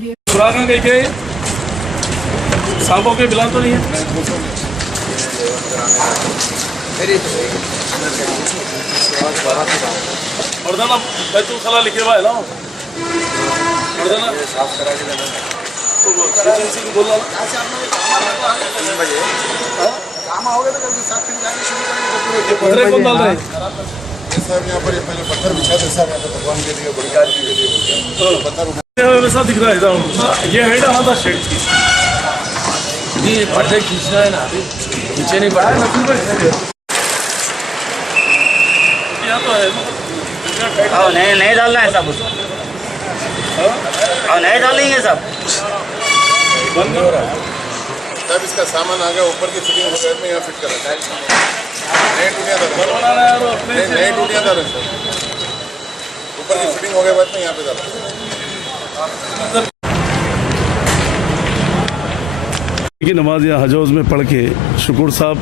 बोलिए। सुरागा कहीं के सांपों के बिला तो नहीं है? और ना बैतुल खला लिखे हुआ है ना, और ना साफ करा के देना तो एजेंसी को बोलना काम आओगे तो जल्दी साफ फिर जाने शुरू करेंगे। पत्थर कौन डाल रहे हैं साहब? यहाँ पर पहले पत्थर बिछा दे साहब, यहाँ पे भगवान के लिए बड़ी गाड़ी के लिए पत्थर वैसा दिख रहा है। ये है ना था शेड की ये पत्थर खींचना है ना, अभी खींचे नहीं पड़ा है ना। यहाँ तो है नहीं डालना है सब उसको, और नहीं डालेंगे सब। बंद हो रहा है साहब, इसका सामान आ गया, ऊपर की फिटिंग हो गया, मैं यहाँ फिट कर रहा हूँ। नई टूटियाँ डाल नई टूटियाँ डालें सर, ऊपर की फिटिंग हो गया बाद में यहाँ पे डाला। की नमाज यहाँ हज हाउस में पढ़ के शुक्र साहब,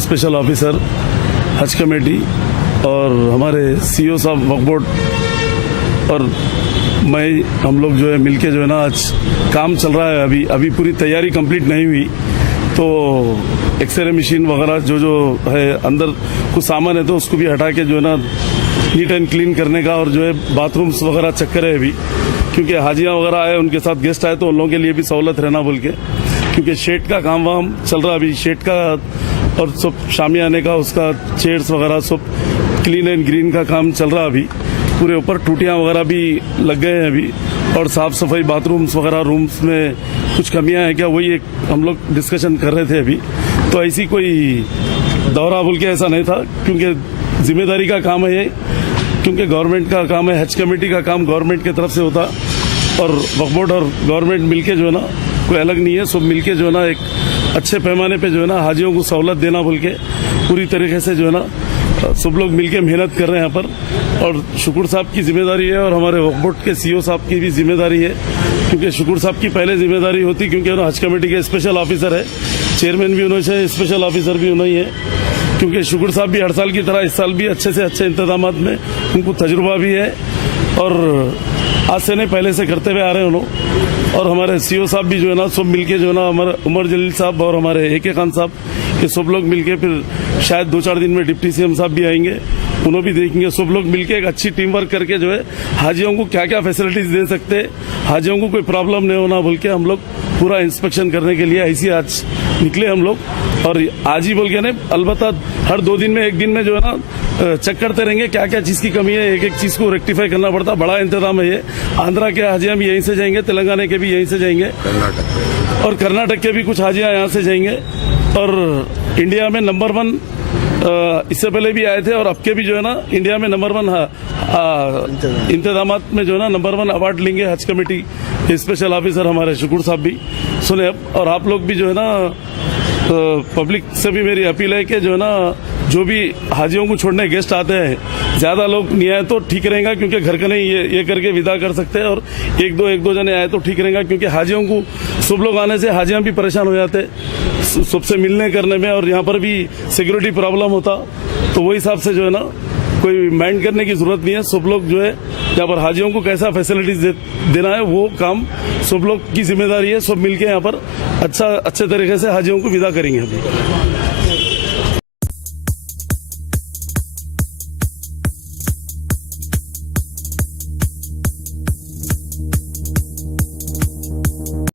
स्पेशल ऑफिसर हज कमेटी और हमारे सीईओ साहब वक्फ बोर्ड और मैं, हम लोग जो है मिलके जो है ना आज काम चल रहा है। अभी पूरी तैयारी कंप्लीट नहीं हुई तो एक्सरे मशीन वगैरह जो है अंदर कुछ सामान है तो उसको भी हटा के जो है ना नीट एंड क्लीन करने का, और जो है बाथरूम्स वगैरह चक्कर है अभी, क्योंकि हाजियाँ वगैरह आए, उनके साथ गेस्ट आए तो उन लोगों के लिए भी सहूलत रहना बोल के, क्योंकि शेड का काम वाम चल रहा है अभी, शेड का और सब शामियाने का, उसका चेयर्स वगैरह सब क्लीन एंड ग्रीन का काम चल रहा है अभी। पूरे ऊपर टूटियां वगैरह भी लग गए हैं अभी, और साफ सफाई बाथरूम्स वगैरह रूम्स में कुछ कमियां हैं क्या, वही एक हम लोग डिस्कशन कर रहे थे अभी। तो ऐसी कोई दौरा बोल के ऐसा नहीं था, क्योंकि जिम्मेदारी का काम है ये, क्योंकि गवर्नमेंट का काम है, हज कमेटी का काम गवर्नमेंट की तरफ से होता, और वक्फ बोर्ड और गवर्नमेंट मिलके जो है ना, कोई अलग नहीं है, सब मिलके जो है ना एक अच्छे पैमाने पे जो है ना हाजियों को सहूलत देना बोल के पूरी तरीके से जो है ना सब लोग मिलके मेहनत कर रहे हैं यहाँ पर। और शुक्र साहब की जिम्मेदारी है और हमारे वक्फ बोर्ड के सीईओ साहब की भी जिम्मेदारी है, क्योंकि शुक्र साहब की पहले जिम्मेदारी होती, क्योंकि हज कमेटी के स्पेशल ऑफिसर है, चेयरमैन भी उन्होंने है, स्पेशल ऑफिसर भी उन्होंने है, क्योंकि शुक्र साहब भी हर साल की तरह इस साल भी अच्छे से अच्छे इंतजाम में उनको तजुर्बा भी है, और आज से नहीं पहले से करते हुए आ रहे हैं उन्होंने। और हमारे सीईओ साहब भी जो है ना सब मिलके जो है ना, हमारे उमर जलील साहब और हमारे AK खान साहब, ये सब लोग मिलके, फिर शायद 2-4 दिन में डिप्टी CM साहब भी आएंगे, उन्होंने भी देखेंगे, सब लोग मिलके एक अच्छी टीम वर्क करके जो है हाजियों को क्या क्या फैसिलिटीज दे सकते हैं, हाजियों को कोई प्रॉब्लम नहीं होना बोल के हम लोग पूरा इंस्पेक्शन करने के लिए ऐसी आज निकले हम लोग। और आज ही बोल के नहीं, अलबत्ता हर 2 दिन में 1 दिन में जो है ना चेक करते रहेंगे क्या क्या चीज की कमी है, एक चीज को रेक्टिफाई करना पड़ता, बड़ा इंतजाम है ये। आंध्रा के हाजियां भी यहीं से जाएंगे, तेलंगाना के भी यहीं से जाएंगे, और कर्नाटक के भी कुछ हाजियां यहाँ से जाएंगे। और इंडिया में नंबर 1 इससे पहले भी आए थे, और अब के भी जो है ना इंडिया में नंबर 1 इंतजामात में जो है ना नंबर 1 अवार्ड लेंगे हज कमेटी स्पेशल ऑफिसर हमारे शुक्र साहब भी सुने। और आप लोग भी जो है ना पब्लिक से भी मेरी अपील है कि जो है ना जो भी हाजियों को छोड़ने गेस्ट आते हैं, ज्यादा लोग नहीं आए तो ठीक रहेगा, क्योंकि घर का नहीं ये करके विदा कर सकते हैं, और एक दो जने आए तो ठीक रहेगा, क्योंकि हाजियों को सब लोग आने से हाजियां भी परेशान हो जाते सबसे मिलने करने में, और यहाँ पर भी सिक्योरिटी प्रॉब्लम होता। तो वही हिसाब से जो है ना कोई माइंड करने की जरूरत नहीं है, सब लोग जो है यहाँ पर हाजियों को कैसा फैसिलिटीज देना है वो काम सब लोग की जिम्मेदारी है, सब मिलके यहाँ पर अच्छे तरीके से हाजियों को विदा करेंगे।